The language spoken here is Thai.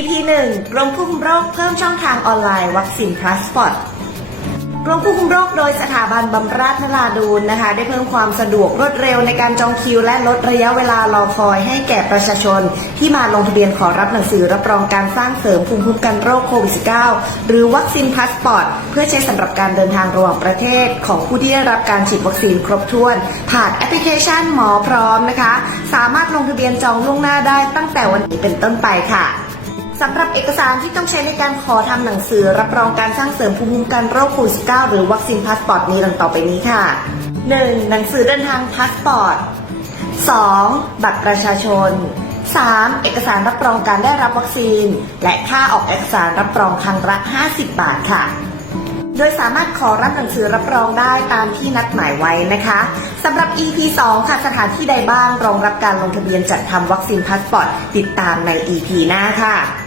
EP 1กรมควบคุมโรคเพิ่มช่องทางออนไลน์วัคซีนพลาสปอร์ตกรมควบคุมโรคโดยสถาบันบำราศนราดูนนะคะ ได้เพิ่มความสะดวกรวดเร็วในการจองคิว และลดระยะเวลารอคอยให้แก่ประชาชน ที่มาลงทะเบียนขอรับหนังสือรับรองการสร้างเสริมภูมิคุ้มกันโรคโควิด -19 หรือวัคซีนพาสปอร์ตเพื่อใช้สำหรับการเดินทางระหว่างประเทศ ของผู้ที่ได้รับการฉีดวัคซีนครบถ้วน ผ่านแอปพลิเคชันหมอพร้อมนะคะ สามารถลงทะเบียนจองล่วงหน้าได้ตั้งแต่วันนี้เป็นต้นไปค่ะ สำหรับเอกสารที่ต้องใช้ในการขอทำหนังสือรับรองการสร้างเสริมภูมิคุ้มกันโรคโควิด -19 หรือวัคซีนพาสปอร์ตมีดังต่อไปนี้ค่ะ 1. หนังสือเดินทางพาสปอร์ต 2. บัตรประชาชน 3. เอกสารรับรองการได้รับวัคซีน และค่าออกเอกสารรับรองครั้งละ 50 บาทค่ะ โดยสามารถขอรับหนังสือรับรองได้ตามที่นัดหมายไว้นะคะสำหรับ EP 2 ค่ะสถานที่ใดบ้างรองรับการลงทะเบียนจัดทำวัคซีนพาสปอร์ตติดตามใน EP หน้าค่ะ